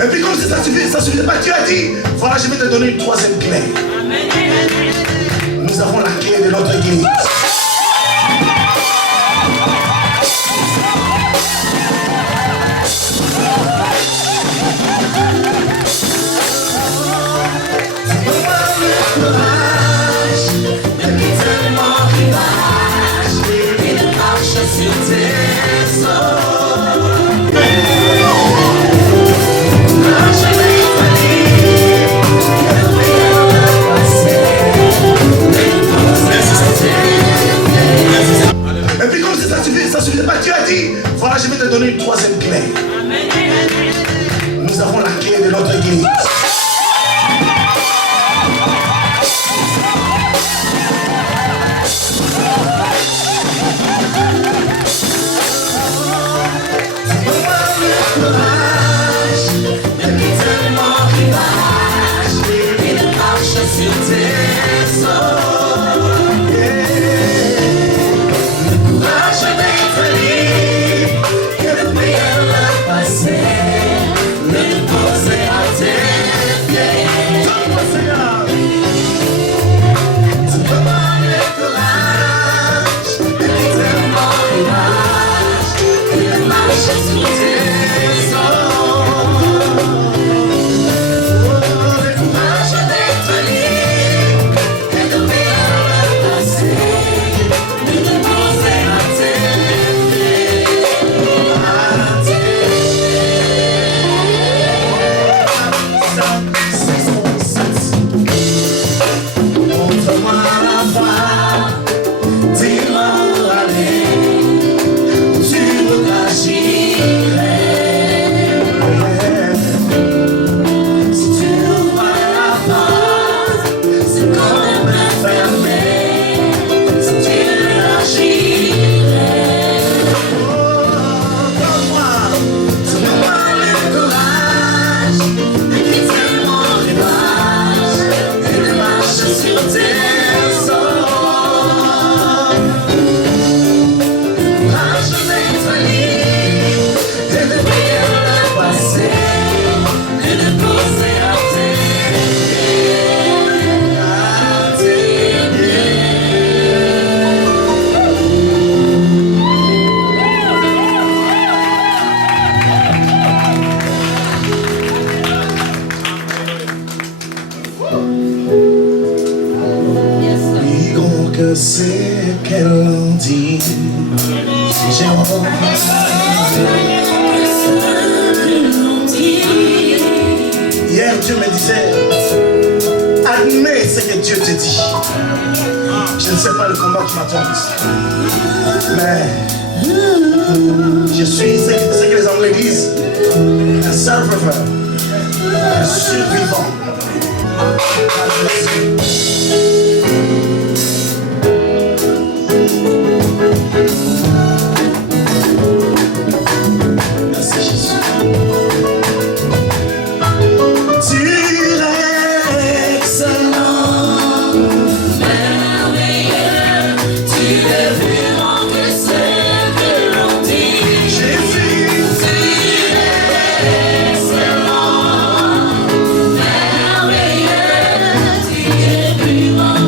Et puis comme si ça suffisait pas, Dieu a dit, voilà, je vais te donner une troisième clé. Nous avons la clé de notre église. Et puis comme si ça suffisait pas, Dieu a dit, voilà, je vais te donner une troisième clé. Nous avons la clé de notre église. C'est qu'elle dit, j'ai hier Dieu me disait, admets ce que Dieu te dit. Je ne sais pas le combat qui m'attend ici, mais je suis ce que les Anglais disent, un survivor, un survivant. Everyone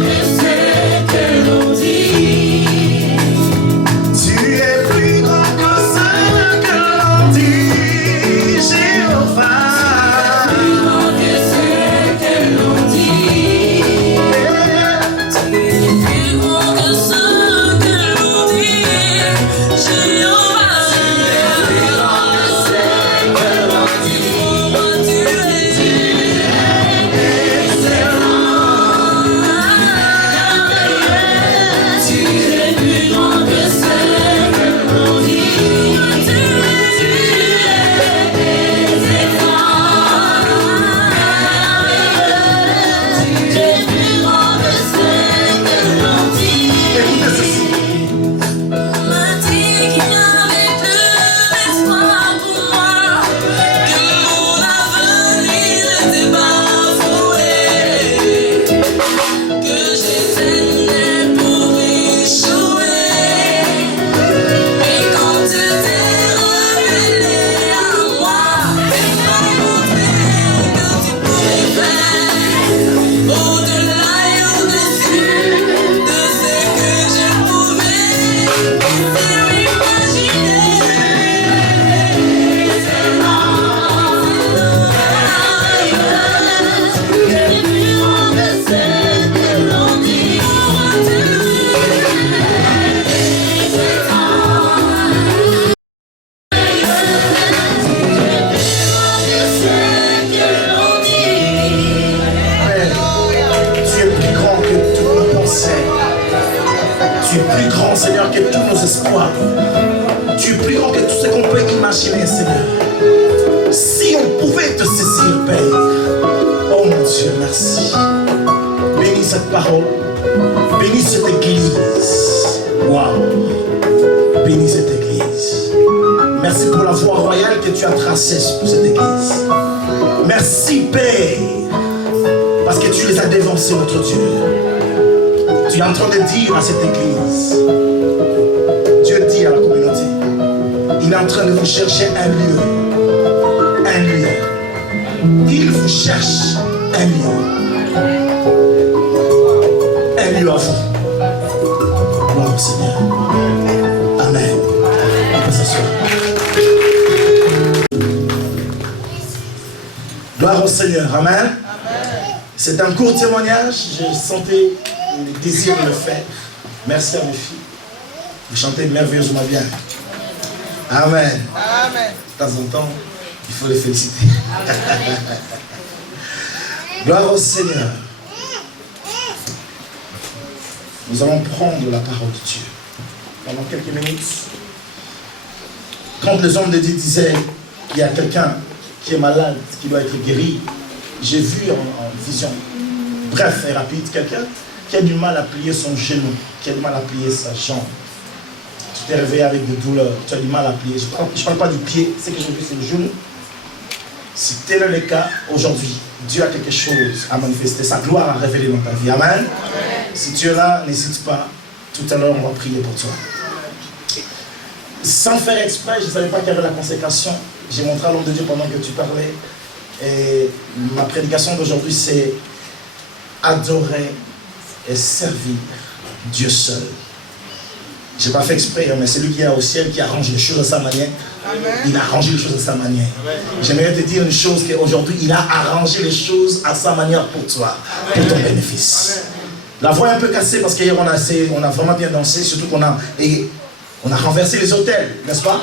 cette parole. Bénis cette église. Waouh. Bénis cette église. Merci pour la voie royale que tu as tracée pour cette église. Merci, Père, parce que tu les as dévancés, notre Dieu. Tu es en train de dire à cette église, Dieu dit à la communauté, il est en train de vous chercher un lieu. Un lieu. Il vous cherche un lieu. Un lieu à vous. Gloire au Seigneur. Amen. On peut s'asseoir. Gloire au Seigneur. Amen. C'est un court témoignage. Je sentais le désir de le faire. Merci à mes filles. Vous chantez merveilleusement bien. Amen. Amen. De temps en temps, il faut les féliciter. Gloire au Seigneur. Nous allons prendre la parole de Dieu pendant quelques minutes. Quand les hommes de Dieu disaient qu'il y a quelqu'un qui est malade, qui doit être guéri, j'ai vu en vision, bref et rapide, quelqu'un qui a du mal à plier son genou, qui a du mal à plier sa jambe. Tu t'es réveillé avec des douleurs, tu as du mal à plier. Je ne parle pas du pied, ce que j'ai vu c'est le genou. Si tel est le cas, aujourd'hui, Dieu a quelque chose à manifester, sa gloire à révéler dans ta vie. Amen. Amen. Si tu es là, n'hésite pas. Tout à l'heure, on va prier pour toi. Sans faire exprès, je ne savais pas qu'il y avait la consécration. J'ai montré à l'homme de Dieu pendant que tu parlais. Et ma prédication d'aujourd'hui, c'est adorer et servir Dieu seul. Je n'ai pas fait exprès, mais c'est lui qui est au ciel, qui arrange les choses à sa manière. Amen. Il a arrangé les choses à sa manière. J'aimerais te dire une chose, qu'aujourd'hui, il a arrangé les choses à sa manière pour toi, pour ton bénéfice. Amen. La voix est un peu cassée parce qu'hier, on a vraiment bien dansé, surtout qu'on a renversé les autels, n'est-ce pas?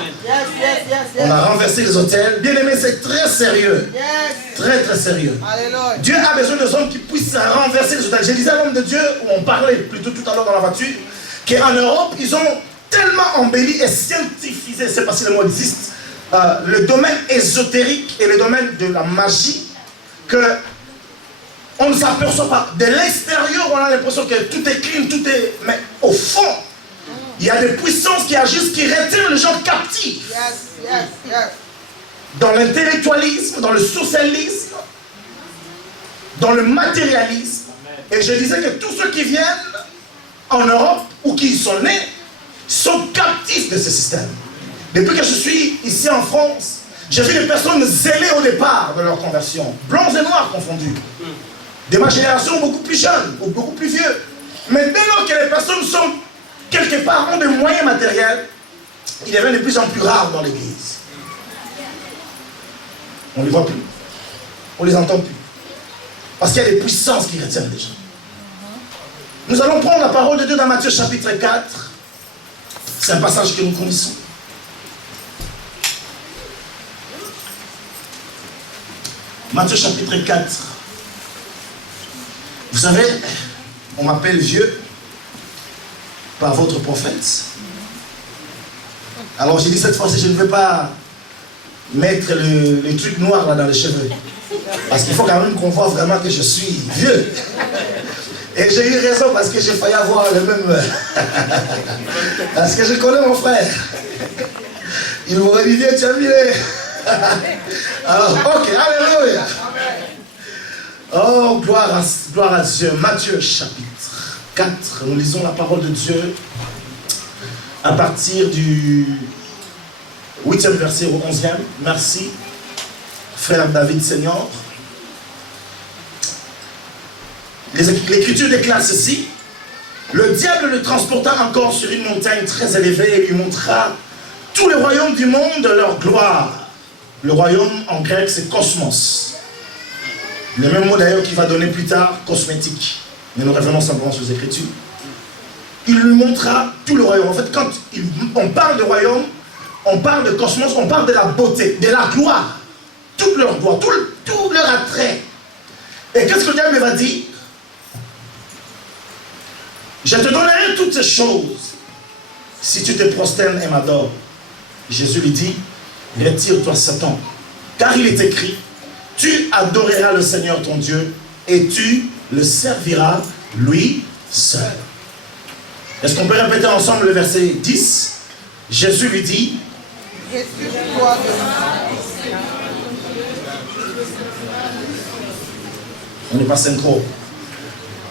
On a renversé les autels. Bien aimé, c'est très sérieux. Très, très sérieux. Alléluia. Dieu a besoin des hommes qui puissent renverser les autels. Je disais à l'homme de Dieu, où on parlait plutôt tout à l'heure dans la voiture, qu'en Europe, ils ont tellement embelli et scientifisé, c'est parce que le mot existe, le domaine ésotérique et le domaine de la magie, que on ne s'aperçoit pas. De l'extérieur, on a l'impression que tout est clean, tout est... Mais au fond, il y a des puissances qui agissent, qui retiennent les gens captifs. Dans l'intellectualisme, dans le socialisme, dans le matérialisme. Et je disais que tous ceux qui viennent en Europe ou qui y sont nés sont captifs de ce système. Depuis que je suis ici en France, j'ai vu des personnes zélées au départ de leur conversion, blancs et noirs confondus. De ma génération beaucoup plus jeunes ou beaucoup plus vieux. Mais dès lors que les personnes sont quelque part, ont des moyens matériels, il devient de plus en plus rare dans l'église. On ne les voit plus. On ne les entend plus. Parce qu'il y a des puissances qui retiennent les gens. Nous allons prendre la parole de Dieu dans Matthieu chapitre 4. C'est un passage que nous connaissons. Matthieu chapitre 4. Vous savez, on m'appelle vieux par votre prophète. Alors j'ai dit cette fois-ci, je ne vais pas mettre le truc noir là dans les cheveux. Parce qu'il faut quand même qu'on voit vraiment que je suis vieux. Et j'ai eu raison parce que j'ai failli avoir le même... Parce que je connais mon frère. Il m'aurait dit, viens, tu as mis les... Alors, ok, alléluia. Oh, gloire à Dieu. Matthieu chapitre 4. Nous lisons la parole de Dieu à partir du 8e verset au 11e. Merci, frère David Seigneur. L'Écriture déclare ceci. Le diable le transporta encore sur une montagne très élevée et lui montra tous les royaumes du monde de leur gloire. Le royaume en grec c'est cosmos. Le même mot d'ailleurs qu'il va donner plus tard, cosmétique. Mais nous revenons simplement sur les Écritures. Il lui montra tout le royaume. En fait, quand on parle de royaume, on parle de cosmos, on parle de la beauté, de la gloire. Toute leur gloire, tout leur attrait. Et qu'est-ce que le diable va dire? Je te donnerai toutes ces choses si tu te prosternes et m'adores. Jésus lui dit, retire-toi Satan, car il est écrit, tu adoreras le Seigneur ton Dieu et tu le serviras lui seul. Est-ce qu'on peut répéter ensemble le verset 10? Jésus lui dit, retire-toi de moi. On n'est pas synchro.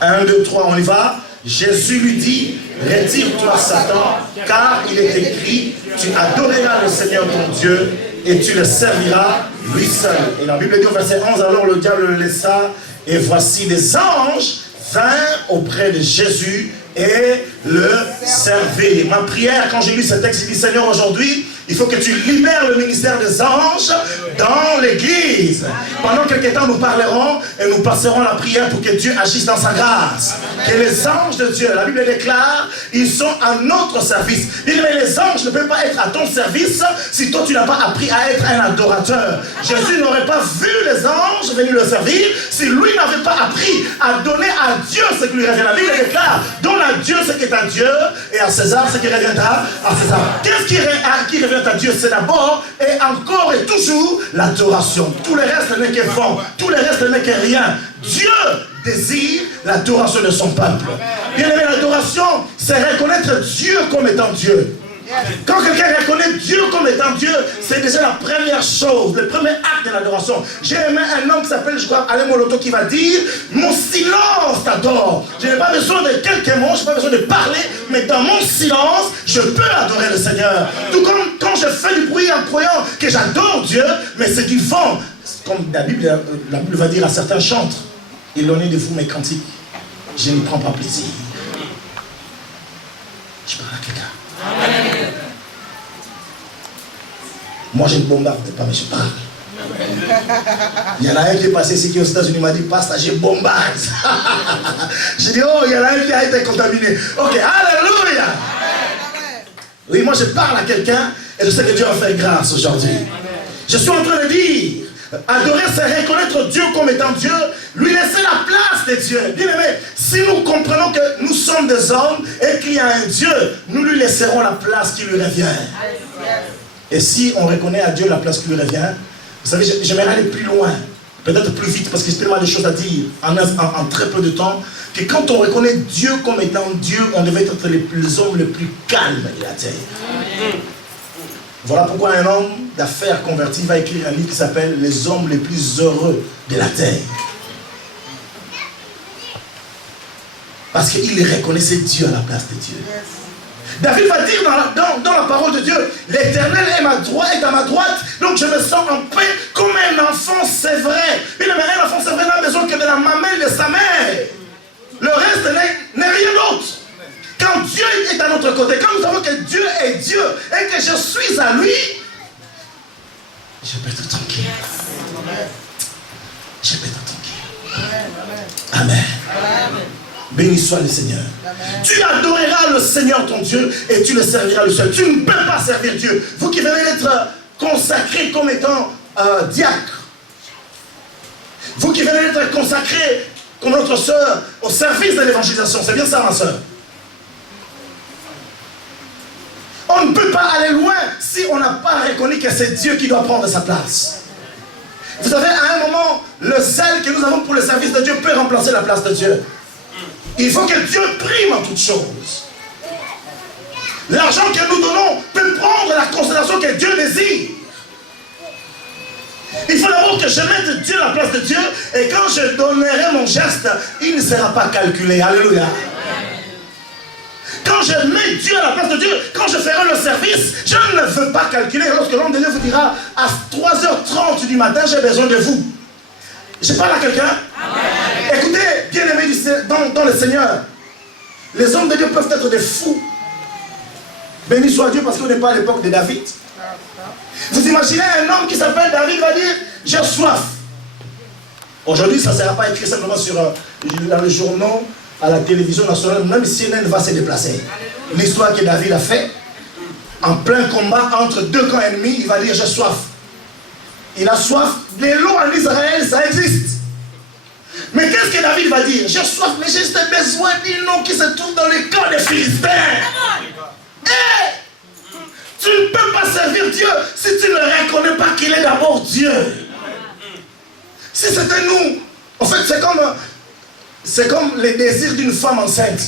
1, 2, 3, on y va. Jésus lui dit, retire-toi Satan, car il est écrit, tu adoreras le Seigneur ton Dieu et tu le serviras lui seul. Et la Bible dit au verset 11, alors le diable le laissa et voici des anges vinrent auprès de Jésus et le servirent. Ma prière quand j'ai lu ce texte, j'ai dit Seigneur aujourd'hui, il faut que tu libères le ministère des anges dans l'église. Pendant quelques temps, nous parlerons et nous passerons la prière pour que Dieu agisse dans sa grâce. Que les anges de Dieu, la Bible déclare, ils sont à notre service. Mais les anges ne peuvent pas être à ton service si toi tu n'as pas appris à être un adorateur. Jésus n'aurait pas vu les anges venir le servir si lui n'avait pas appris à donner à Dieu ce qui lui revient. La Bible déclare, donne à Dieu ce qui est à Dieu et à César ce qui reviendra à César. Qu'est-ce qui revient à Dieu? C'est d'abord et encore et toujours l'adoration. Tout le reste n'est que vent. Tout le reste n'est que rien. Dieu désire l'adoration de son peuple. Bien aimé, l'adoration, c'est reconnaître Dieu comme étant Dieu. Quand quelqu'un reconnaît Dieu comme étant Dieu, c'est déjà la première chose, le premier acte de l'adoration. J'ai aimé un homme qui s'appelle, je crois, Alain Moloto, qui va dire, mon silence t'adore. Je n'ai pas besoin de quelques mots, je n'ai pas besoin de parler, mais dans mon silence, je peux adorer le Seigneur. Tout comme quand je fais du bruit en croyant que j'adore Dieu, mais c'est du vent. Comme la Bible va dire à certains chantres, éloignez de vous mes cantiques, je n'y prends pas plaisir. Je parle à quelqu'un. Amen. Moi je ne bombarde pas, mais je parle. Il y en a un qui est passé ici qui est aux États-Unis, il m'a dit, pasteur, je bombarde. J'ai dit, oh, il y en a un qui a été contaminé. Ok, alléluia. Oui, moi je parle à quelqu'un et je sais que Dieu a fait grâce aujourd'hui. Je suis en train de dire, adorer c'est reconnaître Dieu comme étant Dieu, lui laisser la place de Dieu. Bien aimé, si nous comprenons que nous sommes des hommes et qu'il y a un Dieu, nous lui laisserons la place qui lui revient. Et si on reconnaît à Dieu la place qui lui revient, vous savez, j'aimerais aller plus loin, peut-être plus vite, parce qu'il y a tellement de choses à dire en très peu de temps, que quand on reconnaît Dieu comme étant Dieu, on devait être les hommes les plus calmes de la terre. Voilà pourquoi un homme d'affaires converti va écrire un livre qui s'appelle « Les hommes les plus heureux de la terre ». Parce qu'il reconnaissait Dieu à la place de Dieu. David va dire dans la parole de Dieu, l'Éternel est à ma droite, donc je me sens en paix comme un enfant sévré. Un enfant sévré n'a besoin que de la mamelle de sa mère. Le reste n'est rien d'autre. Quand Dieu est à notre côté, quand nous savons que Dieu est Dieu et que je suis à lui, je peux être tranquille. Je peux être tranquille. Amen. Béni soit le Seigneur. Amen. Tu adoreras le Seigneur ton Dieu et tu le serviras le seul. Tu ne peux pas servir Dieu. Vous qui venez d'être consacrés comme étant diacre, vous qui venez d'être consacrés comme notre soeur au service de l'évangélisation, c'est bien ça ma soeur. On ne peut pas aller loin si on n'a pas reconnu que c'est Dieu qui doit prendre sa place. Vous savez, à un moment, le zèle que nous avons pour le service de Dieu peut remplacer la place de Dieu. Il faut que Dieu prime en toutes choses. L'argent que nous donnons peut prendre la considération que Dieu désire. Il faut d'abord que je mette Dieu à la place de Dieu et quand je donnerai mon geste, il ne sera pas calculé. Alléluia. Quand je mets Dieu à la place de Dieu, quand je ferai le service, je ne veux pas calculer. Lorsque l'homme de Dieu vous dira à 3h30 du matin, j'ai besoin de vous. Je parle à quelqu'un. Écoutez, bien-aimés dans le Seigneur, les hommes de Dieu peuvent être des fous. Béni soit Dieu parce qu'on n'est pas à l'époque de David. Vous imaginez un homme qui s'appelle David va dire, j'ai soif. Aujourd'hui, ça ne sera pas écrit simplement dans les journaux, à la télévision nationale, même si CNN va se déplacer. L'histoire que David a fait, en plein combat entre deux camps ennemis, il va dire, j'ai soif. Il a soif. De l'eau en Israël, ça existe. Mais qu'est-ce que David va dire? J'ai soif, mais j'ai juste besoin d'une eau qui se trouve dans le camp des Philistins. Hey! Tu ne peux pas servir Dieu si tu ne reconnais pas qu'il est d'abord Dieu. Si c'était nous, en fait, c'est comme... c'est comme les désirs d'une femme enceinte.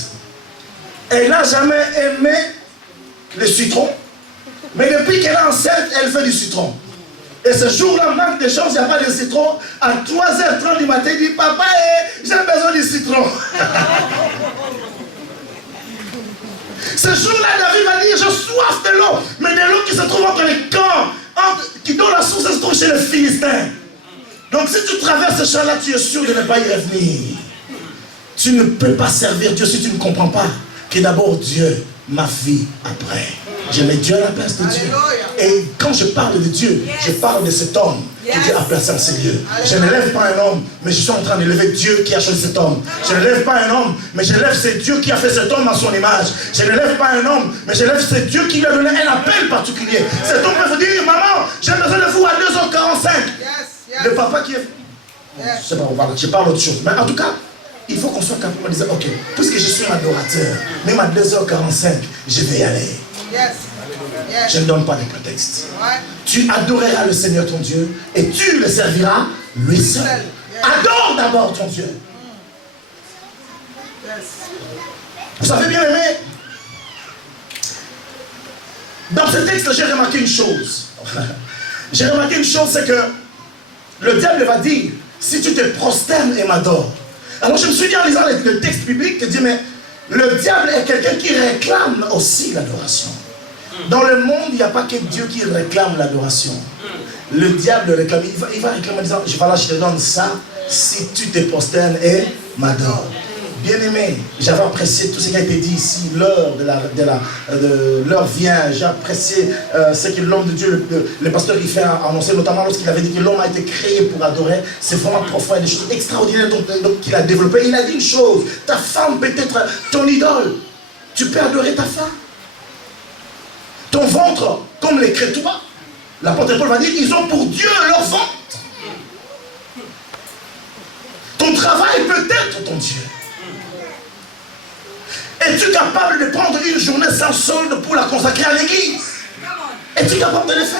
Elle n'a jamais aimé le citron, mais depuis qu'elle est enceinte, elle fait du citron. Et ce jour-là, manque de chance, il n'y a pas de citron. À 3h30 du matin, il dit, papa, j'ai besoin du citron. Ce jour-là, David va dire, j'ai soif de l'eau, mais de l'eau qui se trouve entre les camps, qui dont la source se trouve chez les Philistins. Donc si tu traverses ce champ-là, tu es sûr de ne pas y revenir. Tu ne peux pas servir Dieu si tu ne comprends pas que d'abord Dieu m'a fait après. Je mets Dieu à la place de Dieu. Et quand je parle de Dieu, je parle de cet homme que Dieu a placé en ces lieux. Je ne lève pas un homme, mais je suis en train de lever Dieu qui a choisi cet homme. Je ne lève pas un homme, mais je lève c'est Dieu qui a fait cet homme à son image. Je ne lève pas un homme, mais je lève c'est Dieu qui lui a donné un appel particulier. Cet homme peut vous dire, maman, j'ai besoin de vous à 2h45. Le papa qui est... Je sais pas, je parle d'autre chose. Mais en tout cas, il faut qu'on soit capable de dire, ok, puisque je suis un adorateur, même à 2h45, je vais y aller. Je ne donne pas de prétexte. Tu adoreras le Seigneur ton Dieu et tu le serviras lui seul. Adore d'abord ton Dieu. Vous savez bien aimé, dans ce texte, j'ai remarqué une chose. J'ai remarqué une chose, c'est que le diable va dire, si tu te prosternes et m'adores. Alors je me suis dit en lisant le texte biblique, je dis, mais le diable est quelqu'un qui réclame aussi l'adoration. Dans le monde, il n'y a pas que Dieu qui réclame l'adoration. Le diable réclame, il va réclamer en disant, voilà, je te donne ça si tu te prosternes et m'adores. Bien-aimé, j'avais apprécié tout ce qui a été dit ici, l'heure vient, j'ai apprécié ce que l'homme de Dieu, le pasteur qui fait annoncer, notamment lorsqu'il avait dit que l'homme a été créé pour adorer, c'est vraiment profond, il y a des choses extraordinaires qu'il a développées. Il a dit une chose, ta femme peut être ton idole, tu peux adorer ta femme. Ton ventre, comme les Crétois, l'apôtre Paul va dire, ils ont pour Dieu leur ventre. Ton travail peut être ton Dieu. Es-tu capable de prendre une journée sans solde pour la consacrer à l'église? Es-tu capable de le faire?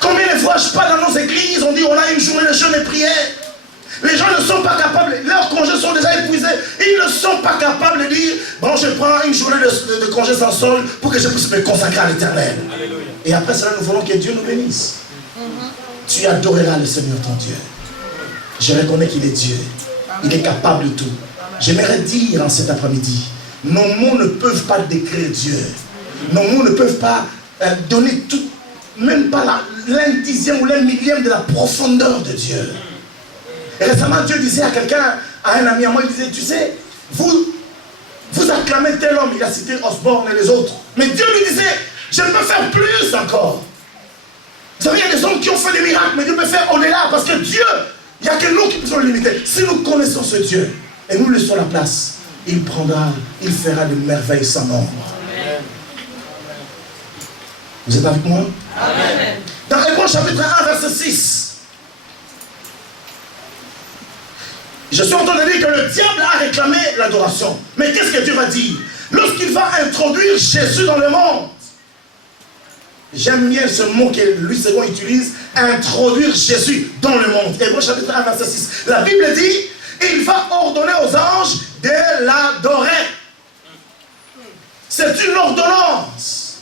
Combien de fois je parle dans nos églises, on dit on a une journée de jeûne et prière. Les gens ne sont pas capables, leurs congés sont déjà épuisés. Ils ne sont pas capables de dire, bon je prends une journée de congé sans solde pour que je puisse me consacrer à l'Éternel. Et après cela, nous voulons que Dieu nous bénisse. Tu adoreras le Seigneur ton Dieu. Je reconnais qu'il est Dieu. Il est capable de tout. J'aimerais dire en cet après-midi, nos mots ne peuvent pas décrire Dieu. Nos mots ne peuvent pas donner tout, même pas l'un dixième ou l'un millième de la profondeur de Dieu. Et récemment, Dieu disait à quelqu'un, à un ami à moi, il disait, tu sais, vous acclamez tel homme, il a cité Osborne et les autres. Mais Dieu lui disait, je peux faire plus encore. Vous savez, il y a des hommes qui ont fait des miracles, mais Dieu peut faire au-delà, parce que Dieu, il n'y a que nous qui pouvons le limiter. Si nous connaissons ce Dieu, et nous laissons la place, il prendra, il fera de merveilles sans nombre. Amen. Vous êtes avec moi? Amen. Dans Hébreux chapitre 1, verset 6. Je suis en train de dire que le diable a réclamé l'adoration. Mais qu'est-ce que Dieu va dire? Lorsqu'il va introduire Jésus dans le monde. J'aime bien ce mot que Louis II utilise, introduire Jésus dans le monde. Hébreux chapitre 1, verset 6. La Bible dit, il va ordonner aux anges de l'adorer. C'est une ordonnance.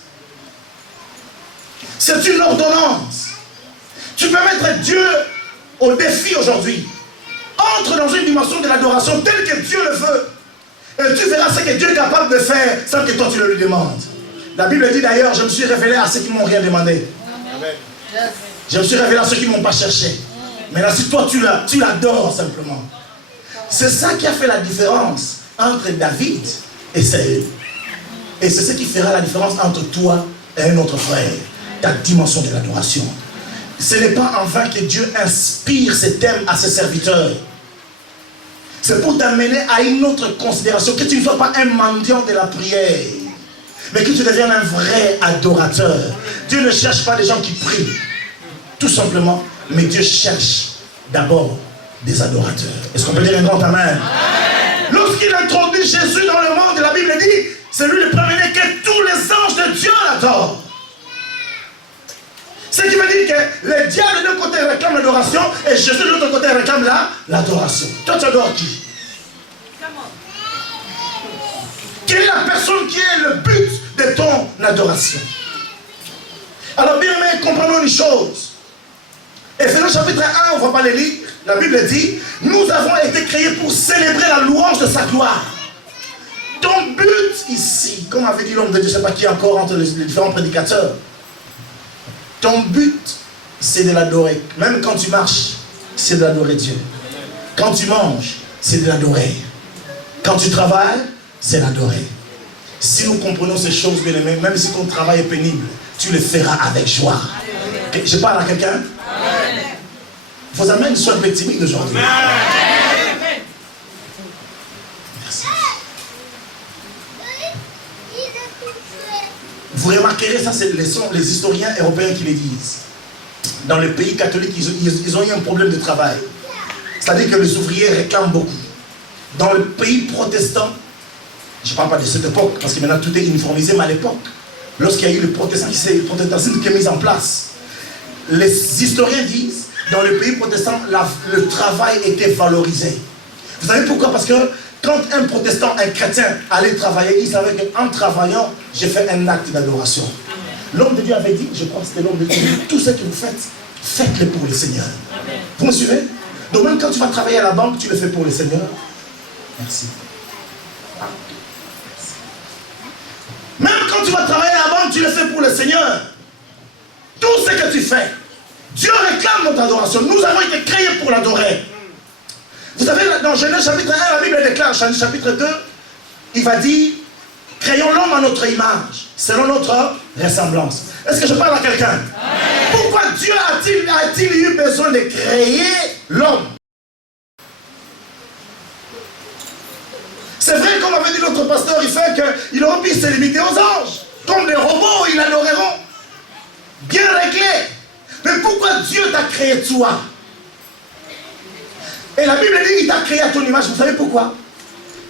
C'est une ordonnance. Tu peux mettre Dieu au défi aujourd'hui. Entre dans une dimension de l'adoration telle que Dieu le veut. Et tu verras ce que Dieu est capable de faire sans que toi tu le lui demandes. La Bible dit d'ailleurs, je me suis révélé à ceux qui ne m'ont rien demandé. Amen. Je me suis révélé à ceux qui ne m'ont pas cherché. Maintenant si toi tu l'adores simplement. C'est ça qui a fait la différence entre David et Saül. Et c'est ce qui fera la différence entre toi et un autre frère. Ta dimension de l'adoration. Ce n'est pas en vain que Dieu inspire ces thèmes à ses serviteurs. C'est pour t'amener à une autre considération. Que tu ne sois pas un mendiant de la prière, mais que tu deviennes un vrai adorateur. Dieu ne cherche pas des gens qui prient, tout simplement, mais Dieu cherche d'abord des adorateurs. Est-ce qu'on peut dire un grand amen? Lorsqu'il introduit Jésus dans le monde, la Bible dit, c'est lui le premier que tous les anges de Dieu l'adorent. Ce qui veut dire que le diable d'un côté réclame l'adoration et Jésus de l'autre côté réclame l'adoration. Toi, tu adores qui? Quelle est la personne qui est le but de ton adoration? Alors, bien aimé, comprenons une chose. Éphésiens chapitre 1, on ne va pas les lire. La Bible dit, nous avons été créés pour célébrer la louange de sa gloire. Ton but ici, comme avait dit l'homme de Dieu, je ne sais pas qui encore entre les différents prédicateurs, ton but, c'est de l'adorer. Même quand tu marches, c'est de l'adorer Dieu. Quand tu manges, c'est de l'adorer. Quand tu travailles, c'est l'adorer. Si nous comprenons ces choses, bien aimés, même si ton travail est pénible, tu le feras avec joie. Je parle à quelqu'un? Vos amens sont un peu timides aujourd'hui. Merci. Vous remarquerez, ça c'est les historiens européens qui le disent. Dans les pays catholiques, ils ont eu un problème de travail. C'est-à-dire que les ouvriers réclament beaucoup. Dans le pays protestant, je ne parle pas de cette époque, parce que maintenant tout est uniformisé, mais à l'époque, lorsqu'il y a eu le protestantisme qui est mis en place, les historiens disent, dans le pays protestant, le travail était valorisé. Vous savez pourquoi? Parce que quand un protestant, un chrétien allait travailler, il savait qu'en travaillant, j'ai fait un acte d'adoration. L'homme de Dieu avait dit, je crois que c'était l'homme de Dieu, tout ce que vous faites, faites-le pour le Seigneur. Amen. Vous me suivez? Donc même quand tu vas travailler à la banque, tu le fais pour le Seigneur. Merci. Même quand tu vas travailler à la banque, tu le fais pour le Seigneur. Tout ce que tu fais, Dieu réclame notre adoration. Nous avons été créés pour l'adorer. Vous savez, dans Genèse chapitre 1, la Bible déclare, chapitre 2, il va dire, créons l'homme à notre image, selon notre ressemblance. Est-ce que je parle à quelqu'un? Pourquoi Dieu a-t-il eu besoin de créer l'homme? C'est vrai, comme avait dit notre pasteur, il fait qu'il aurait pu se limiter aux anges. Comme des robots, ils l'adoreront. Bien réglé. Mais pourquoi Dieu t'a créé toi? Et la Bible dit, il t'a créé à ton image. Vous savez pourquoi?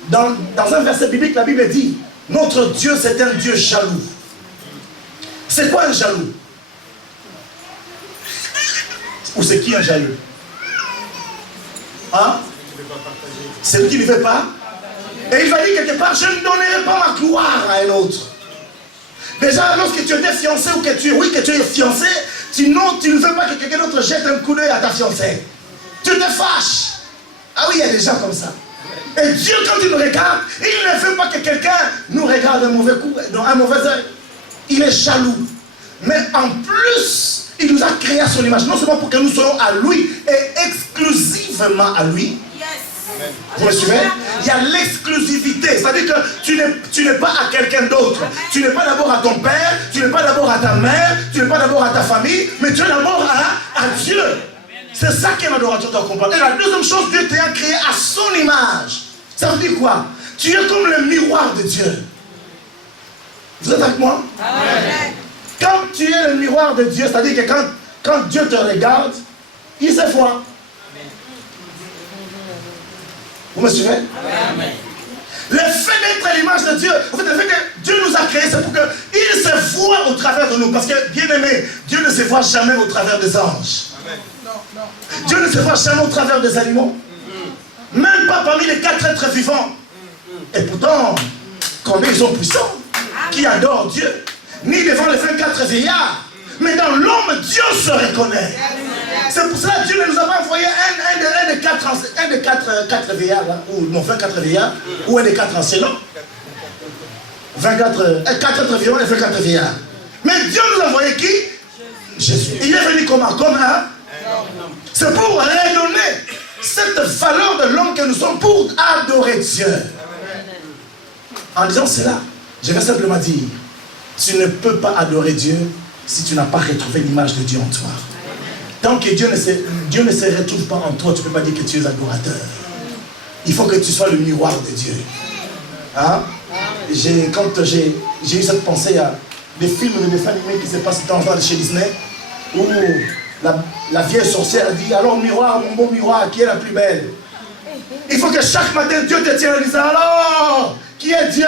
Dans un verset biblique, la Bible dit, notre Dieu, c'est un Dieu jaloux. C'est quoi un jaloux? Ou c'est qui un jaloux? Hein? C'est lui qui ne veut pas. Et il va dire quelque part, je ne donnerai pas ma gloire à un autre. Déjà, lorsque tu étais fiancé ou que tu es fiancé, tu ne veux pas que quelqu'un d'autre jette un coup d'œil à ta fiancée. Tu te fâches. Ah oui, il y a des gens comme ça. Et Dieu, quand il nous regarde, il ne veut pas que quelqu'un nous regarde un mauvais coup, un mauvais œil. Il est jaloux. Mais en plus, il nous a créé à son image, non seulement pour que nous soyons à lui et exclusivement à lui. Vous me suivez? Il y a l'exclusivité, c'est-à-dire que tu n'es pas à quelqu'un d'autre. Tu n'es pas d'abord à ton père, tu n'es pas d'abord à ta mère, tu n'es pas d'abord à ta famille, mais tu es d'abord à Dieu. C'est ça que l'adoration doit comprendre. Et la deuxième chose, Dieu t'a créé à son image. Ça veut dire quoi? Tu es comme le miroir de Dieu. Vous êtes avec moi? Amen. Quand tu es le miroir de Dieu, c'est-à-dire que quand Dieu te regarde, il se voit. Vous me suivez? Amen. Le fait d'être à l'image de Dieu, en fait, le fait que Dieu nous a créés, c'est pour qu'il se voit au travers de nous. Parce que, bien aimé, Dieu ne se voit jamais au travers des anges. Amen. Dieu ne se voit jamais au travers des animaux. Même pas parmi les 4 êtres vivants. Et pourtant, combien ils sont puissants, qui adorent Dieu, ni devant les 24 vieillards. Mais dans l'homme, Dieu se reconnaît. C'est pour cela que Dieu ne nous a pas envoyé un des 4 vieillards, là, ou non, 24 vieillards, ou un des 4 anciens, non? 4 êtres vivants et 24 vieillards. Mais Dieu nous a envoyé qui? Jésus. Il est venu comment? Comme un. C'est pour redonner cette valeur de l'homme que nous sommes pour adorer Dieu. En disant cela, je vais simplement dire, tu ne peux pas adorer Dieu si tu n'as pas retrouvé l'image de Dieu en toi. Tant que Dieu ne se retrouve pas en toi, tu ne peux pas dire que tu es adorateur. Il faut que tu sois le miroir de Dieu. Hein? Quand j'ai eu cette pensée, il y a des films de dessins animés qui se passent de temps en temps chez Disney, où la vieille sorcière dit, alors miroir, mon beau miroir, qui est la plus belle? Il faut que chaque matin Dieu te tienne en disant, alors, qui est Dieu?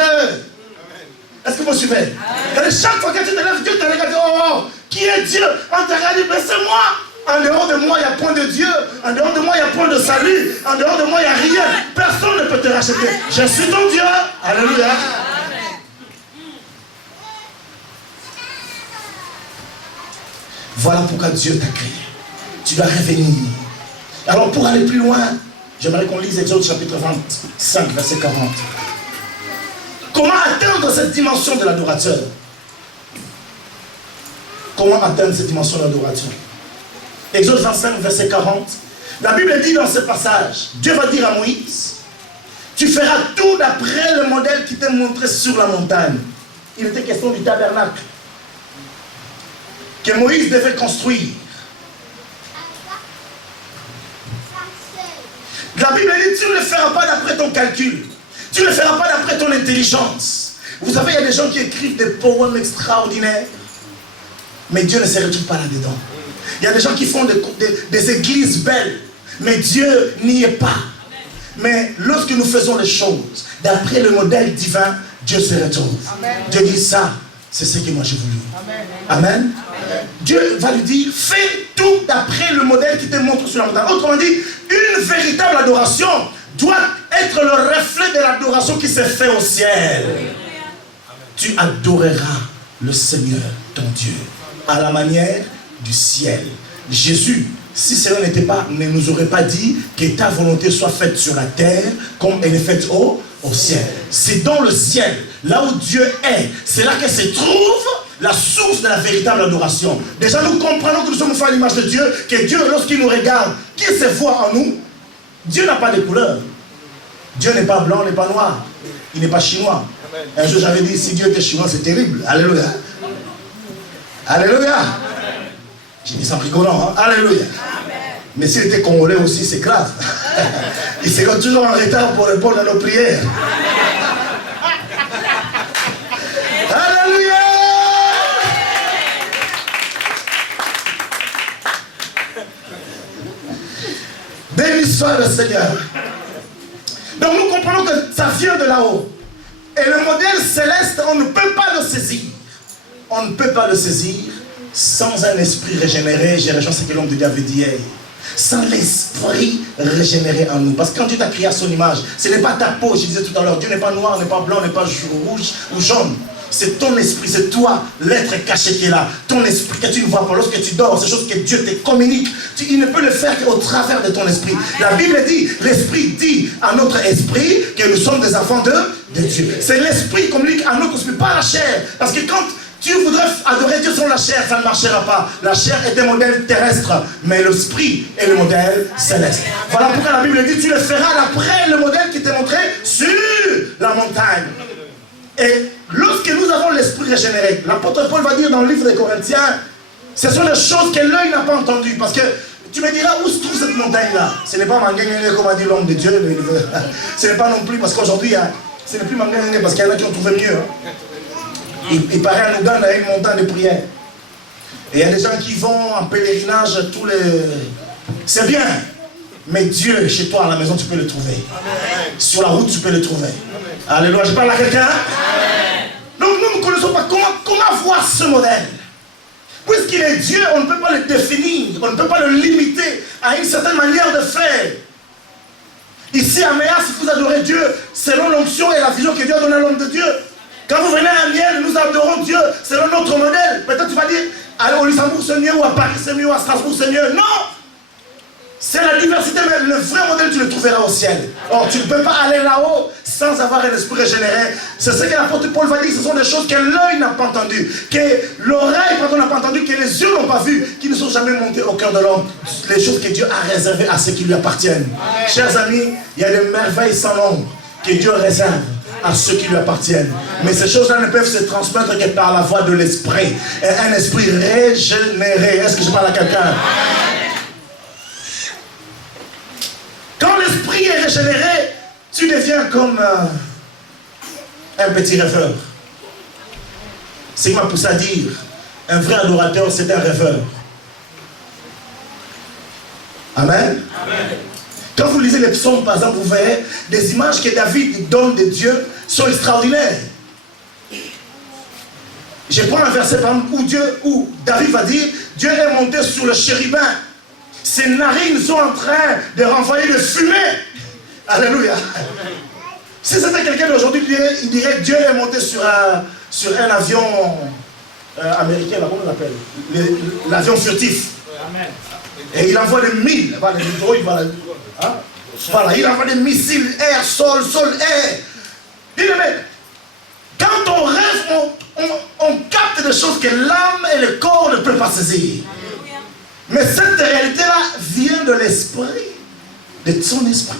Est-ce que vous suivez? Et chaque fois que tu te lèves, Dieu te regarde, oh, qui est Dieu? On te regarde, mais c'est moi. En dehors de moi, il n'y a point de Dieu. En dehors de moi, il n'y a point de salut. En dehors de moi, il n'y a rien. Personne ne peut te racheter. Je suis ton Dieu. Alléluia. Voilà pourquoi Dieu t'a créé. Tu dois revenir. Alors pour aller plus loin, j'aimerais qu'on lise Exode chapitre 25, verset 40. Comment atteindre cette dimension de l'adorateur? Comment atteindre cette dimension de l'adorateur? Exode 25, verset 40. La Bible dit dans ce passage, Dieu va dire à Moïse, tu feras tout d'après le modèle qui t'est montré sur la montagne. Il était question du tabernacle que Moïse devait construire. La Bible dit, tu ne le feras pas d'après ton calcul. Tu ne le feras pas d'après ton intelligence. Vous savez, il y a des gens qui écrivent des poèmes extraordinaires, mais Dieu ne se retrouve pas là-dedans. Il y a des gens qui font des églises belles, mais Dieu n'y est pas. Mais lorsque nous faisons les choses d'après le modèle divin, Dieu se retrouve. Amen. Dieu dit ça, c'est ce que moi j'ai voulu. Amen. Amen. Amen. Dieu va lui dire, fais tout d'après le modèle qui te montre sur la montagne. Autrement dit, une véritable adoration doit être le reflet de l'adoration qui s'est fait au ciel. Amen. Tu adoreras le Seigneur, ton Dieu, à la manière du ciel. Jésus, si cela n'était pas, ne nous aurait pas dit que ta volonté soit faite sur la terre comme elle est faite au ciel. C'est dans le ciel, là où Dieu est, c'est là que se trouve la source de la véritable adoration. Déjà nous comprenons que nous sommes faits à l'image de Dieu, que Dieu lorsqu'il nous regarde, qu'il se voit en nous. Dieu n'a pas de couleur. Dieu n'est pas blanc, n'est pas noir. Il n'est pas chinois. Un jour j'avais dit, si Dieu était chinois, c'est terrible. Alléluia. Alléluia. J'ai dit ça en rigolant, hein? Alléluia. Mais s'il était congolais aussi, c'est grave. Il serait toujours en retard pour répondre à nos prières. Alléluia. Béni soit le Seigneur. Donc nous comprenons que ça vient de là-haut. Et le modèle céleste, on ne peut pas le saisir. On ne peut pas le saisir sans un esprit régénéré. J'ai rejoint ce que l'homme de Dieu avait dit hier. Sans l'esprit régénéré en nous. Parce que quand Dieu t'a créé à son image, ce n'est pas ta peau, je disais tout à l'heure, Dieu n'est pas noir, n'est pas blanc, n'est pas rouge ou jaune. C'est ton esprit, c'est toi, l'être caché qui est là. Ton esprit que tu ne vois pas lorsque tu dors, c'est chose que Dieu te communique. Il ne peut le faire qu'au travers de ton esprit. La Bible dit, l'esprit dit à notre esprit que nous sommes des enfants de Dieu. C'est l'esprit qui communique à notre esprit, pas la chair. Parce que quand tu voudrais adorer Dieu selon la chair, ça ne marchera pas. La chair est un modèle terrestre, mais l'esprit est le modèle céleste. Voilà pourquoi la Bible dit, tu le feras d'après le modèle qui t'est montré sur la montagne. Et lorsque nous avons l'esprit régénéré, l'apôtre Paul va dire dans le livre des Corinthiens, ce sont des choses que l'œil n'a pas entendues. Parce que tu me diras, où se trouve cette montagne-là? Ce n'est pas Mangané, comme a dit l'homme de Dieu. Ce n'est pas non plus, parce qu'aujourd'hui, ce n'est plus Mangané, parce qu'il y en a qui ont trouvé mieux. Il paraît à Ouganda, il y a une montagne de prière. Et il y a des gens qui vont en pèlerinage tous les... C'est bien. Mais Dieu, chez toi, à la maison, tu peux le trouver. Amen. Sur la route, tu peux le trouver. Amen. Alléluia. Je parle à quelqu'un. Donc nous ne connaissons pas comment voir ce modèle. Puisqu'il est Dieu, on ne peut pas le définir. On ne peut pas le limiter à une certaine manière de faire. Ici à Méas, vous adorez Dieu selon l'onction et la vision que Dieu a donnée à l'homme de Dieu. Quand vous venez à Miel, nous adorons Dieu selon notre modèle. Peut-être tu vas dire, au Luxembourg c'est mieux, ou à Paris c'est mieux, ou à Strasbourg c'est mieux. Non! C'est la diversité, mais le vrai modèle tu le trouveras au ciel. Or, tu ne peux pas aller là-haut sans avoir un esprit régénéré. C'est ce que l'apôtre Paul va dire, ce sont des choses que l'œil n'a pas entendues, que l'oreille n'a pas entendues, que les yeux n'ont pas vues, qui ne sont jamais montées au cœur de l'homme. Les choses que Dieu a réservées à ceux qui lui appartiennent. Amen. Chers amis, il y a des merveilles sans nombre que Dieu réserve à ceux qui lui appartiennent. Mais ces choses-là ne peuvent se transmettre que par la voie de l'esprit. Et un esprit régénéré. Est-ce que je parle à quelqu'un? Quand l'esprit est régénéré, tu deviens comme un petit rêveur. C'est ce qui m'a poussé à dire, un vrai adorateur, c'est un rêveur. Amen. Amen. Quand vous lisez les psaumes, par exemple, vous verrez des images que David donne de Dieu sont extraordinaires. Je prends un verset par exemple où David va dire, Dieu est monté sur le chérubin Ses narines sont en train de renvoyer de fumée. Alléluia. Si c'était quelqu'un d'aujourd'hui, il dirait Dieu est monté sur un avion américain, là, comment on l'appelle? L'avion furtif. Amen. Et il envoie des missiles. Voilà, il envoie des missiles, air, sol, air. Dis-le, quand on rêve, on capte des choses que l'âme et le corps ne peuvent pas saisir. Mais cette réalité-là vient de l'esprit, de ton esprit.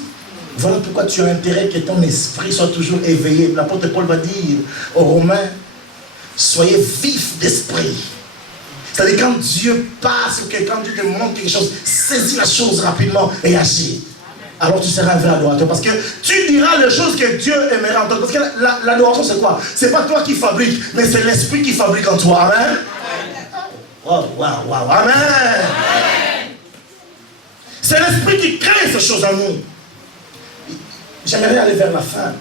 Voilà pourquoi tu as intérêt que ton esprit soit toujours éveillé. L'apôtre Paul va dire aux Romains, soyez vifs d'esprit. C'est-à-dire quand Dieu passe ou quand Dieu te montre quelque chose, saisis la chose rapidement et agis. Alors tu seras un vrai adorateur. Parce que tu diras les choses que Dieu aimerait entendre. Parce que l'adoration c'est quoi? C'est pas toi qui fabrique, mais c'est l'esprit qui fabrique en toi. Amen. Wow. Amen. C'est l'esprit qui crée ces choses en nous. J'aimerais aller vers la fin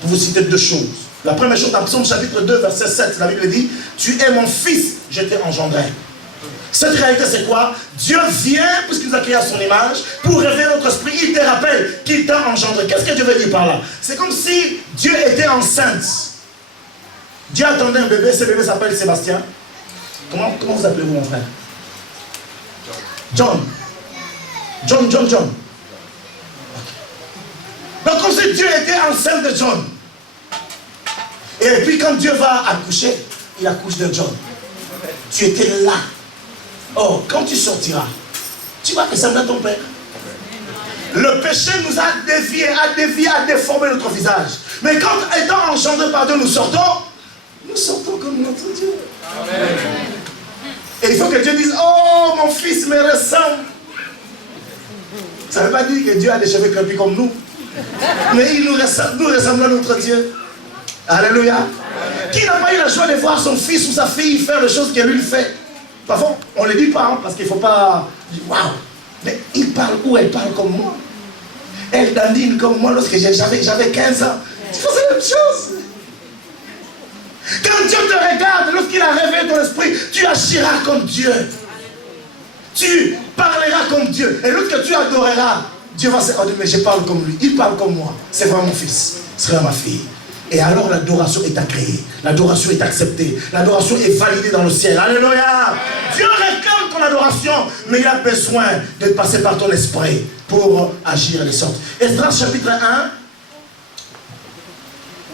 pour vous citer deux choses. La première chose, dans Psaume chapitre 2, verset 7, la Bible dit, tu es mon fils, je t'ai engendré. Cette réalité, c'est quoi? Dieu vient, puisqu'il nous a créé à son image, pour révéler notre esprit. Il te rappelle qu'il t'a engendré. Qu'est-ce que Dieu veut dire par là? C'est comme si Dieu était enceinte. Dieu attendait un bébé, ce bébé s'appelle Sébastien. Comment vous appelez-vous, mon frère? John. John. Donc, comme si Dieu était enceinte de John. Et puis, quand Dieu va accoucher, il accouche de John. Tu étais là. Oh, quand tu sortiras, tu vas ressembler à ton père. Le péché nous a dévié, a déformé notre visage. Mais quand, étant engendrés par Dieu, nous sortons comme notre Dieu. Amen. Et il faut que Dieu dise, oh, mon fils me ressemble. Ça ne veut pas dire que Dieu a des cheveux crépus comme nous. Mais il nous ressemble à notre Dieu. Alléluia. Amen. Qui n'a pas eu la joie de voir son fils ou sa fille faire les choses que lui fait? Parfois, on ne le dit pas, hein, parce qu'il ne faut pas dire, waouh, mais il parle ou elle parle comme moi. Elle dandine comme moi lorsque j'avais 15 ans. Tu fais la même chose. Quand Dieu te regarde, lorsqu'il a réveillé ton esprit, tu agiras comme Dieu. Tu parleras comme Dieu. Et lorsque tu adoreras, Dieu va se dire, mais je parle comme lui. Il parle comme moi. C'est vraiment mon fils. C'est vraiment ma fille. Et alors l'adoration est agréée. L'adoration est acceptée. L'adoration est validée dans le ciel. Alléluia. Dieu réclame ton adoration, mais il a besoin de passer par ton esprit pour agir de sorte. Esdras chapitre 1.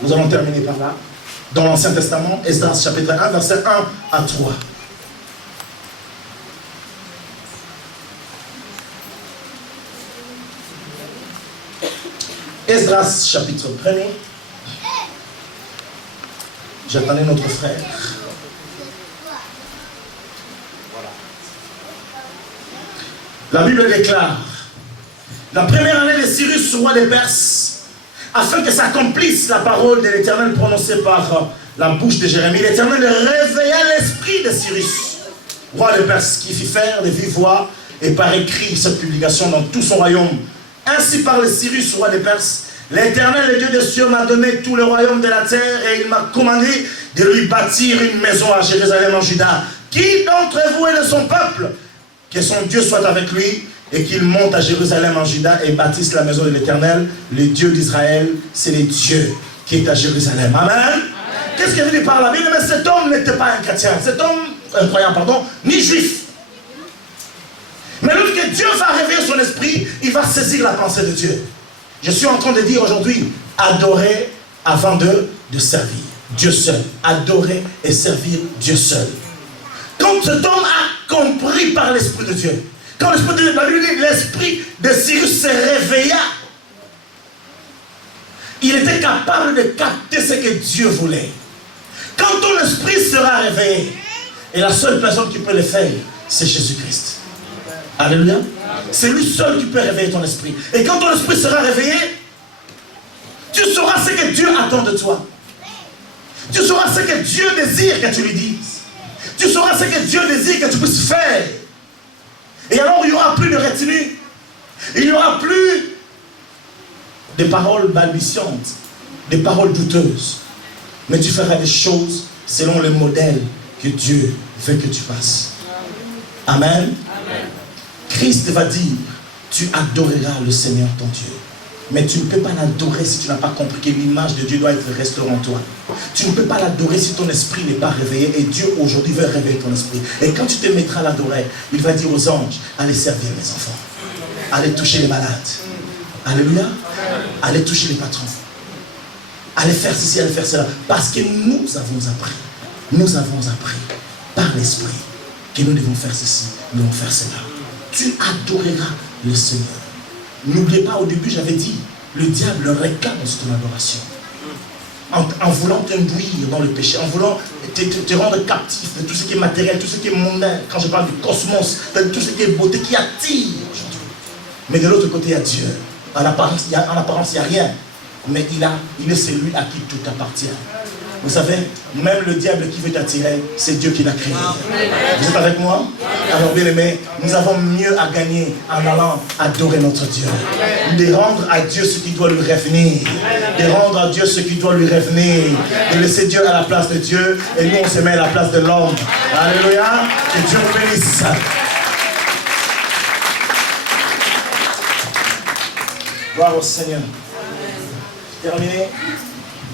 Nous allons terminer par là. Dans l'Ancien Testament, Esdras chapitre 1, verset 1 à 3. Esdras chapitre 1er. J'attendais notre frère. La Bible déclare, la première année de Cyrus, roi des Perses, afin que s'accomplisse la parole de l'Éternel prononcée par la bouche de Jérémie, l'Éternel réveilla l'esprit de Cyrus, roi des Perses, qui fit faire de vive voix et par écrit cette publication dans tout son royaume. Ainsi parle Cyrus, roi des Perses, l'Éternel, le Dieu des cieux, m'a donné tout le royaume de la terre et il m'a commandé de lui bâtir une maison à Jérusalem en Juda. Qui d'entre vous est de son peuple? Que son Dieu soit avec lui et qu'il monte à Jérusalem en Juda et bâtisse la maison de l'Éternel, le Dieu d'Israël. C'est le Dieu qui est à Jérusalem. Amen. Qu'est-ce qu'il veut dire par la Bible? Mais cet homme n'était pas un chrétien, cet homme, un croyant, pardon, ni juif. Mais lorsque Dieu va réveiller son esprit, il va saisir la pensée de Dieu. Je suis en train de dire aujourd'hui, adorer avant de servir Dieu seul. Adorer et servir Dieu seul. Quand cet homme a compris par l'Esprit de Dieu, quand l'Esprit de Cyrus se réveilla, il était capable de capter ce que Dieu voulait. Quand ton esprit sera réveillé, et la seule personne qui peut le faire, c'est Jésus-Christ. Alléluia. C'est lui seul qui peut réveiller ton esprit. Et quand ton esprit sera réveillé, tu sauras ce que Dieu attend de toi. Tu sauras ce que Dieu désire que tu lui dises. Tu sauras ce que Dieu désire que tu puisses faire. Et alors il n'y aura plus de retenue. Il n'y aura plus de paroles balbutiantes, des paroles douteuses. Mais tu feras des choses selon le modèle que Dieu veut que tu fasses. Amen. Amen. Christ va dire, tu adoreras le Seigneur ton Dieu. Mais tu ne peux pas l'adorer si tu n'as pas compris que l'image de Dieu doit être restée en toi. Tu ne peux pas l'adorer si ton esprit n'est pas réveillé. Et Dieu aujourd'hui veut réveiller ton esprit. Et quand tu te mettras à l'adorer, il va dire aux anges, allez servir mes enfants. Allez toucher les malades. Alléluia. Allez toucher les patrons. Allez faire ceci, allez faire cela. Parce que nous avons appris par l'esprit que nous devons faire ceci, nous devons faire cela. Tu adoreras le Seigneur. N'oubliez pas, au début, j'avais dit, le diable réclame ton adoration. En voulant t'imbuir dans le péché, en voulant te rendre captif de tout ce qui est matériel, tout ce qui est mondain, quand je parle du cosmos, de tout ce qui est beauté, qui attire aujourd'hui. Mais de l'autre côté, il y a Dieu. En apparence, il n'y a rien. Mais il est celui à qui tout appartient. Vous savez, même le diable qui veut t'attirer, c'est Dieu qui l'a créé. Vous êtes avec moi? Alors bien aimé, nous avons mieux à gagner en allant adorer notre Dieu. De rendre à Dieu ce qui doit lui revenir. De rendre à Dieu ce qui doit lui revenir. De laisser Dieu à la place de Dieu. Et nous on se met à la place de l'homme. Alléluia. Que Dieu vous bénisse. Gloire au Seigneur. Terminé.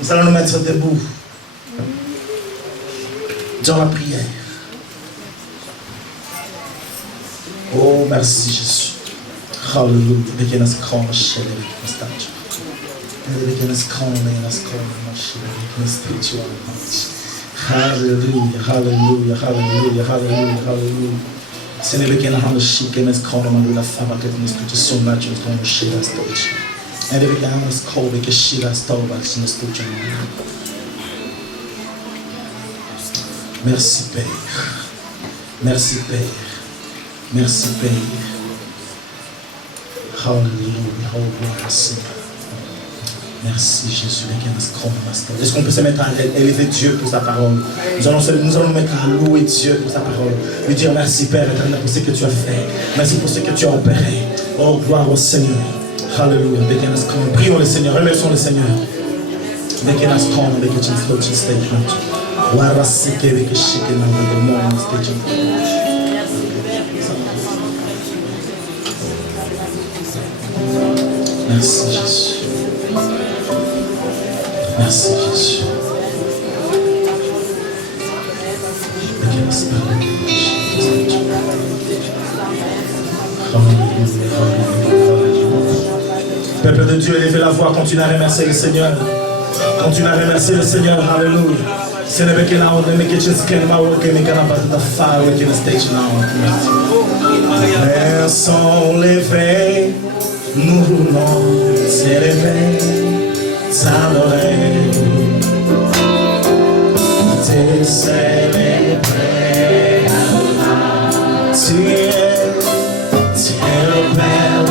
Nous allons nous mettre debout dans la prière. Oh, merci Jésus. Hallelujah. Hallelujah, hallelujah, hallelujah, hallelujah, hallelujah. Se ne bekena hande shike skål man vill fara till nästa så match och kommer skilla stage. Är det bekena hande skål vilket skilla stage som nästa så. Merci Père. Merci Père. Merci Père. Hallelujah, hallelujah. Merci Jésus. Est-ce qu'on peut se mettre à élever Dieu pour sa parole? Nous allons nous mettre à louer Dieu pour sa parole. Lui dire merci Père éternel pour ce que tu as fait. Merci pour ce que tu as opéré. Oh, gloire au Seigneur. Alléluia. Prions le Seigneur. Remercions le Seigneur. Merci Jésus. Merci Jésus. Peuple de Dieu, élevez la voix, continuez à remercier le Seigneur. Continuez à remercier le Seigneur. Alléluia. C'est le bec là, on est que tu sais ma work et qu'on a pas de fire with the stage now. Elles sont levées, nous voulons s'élever. T'adorer, te célébrer, tu es le Père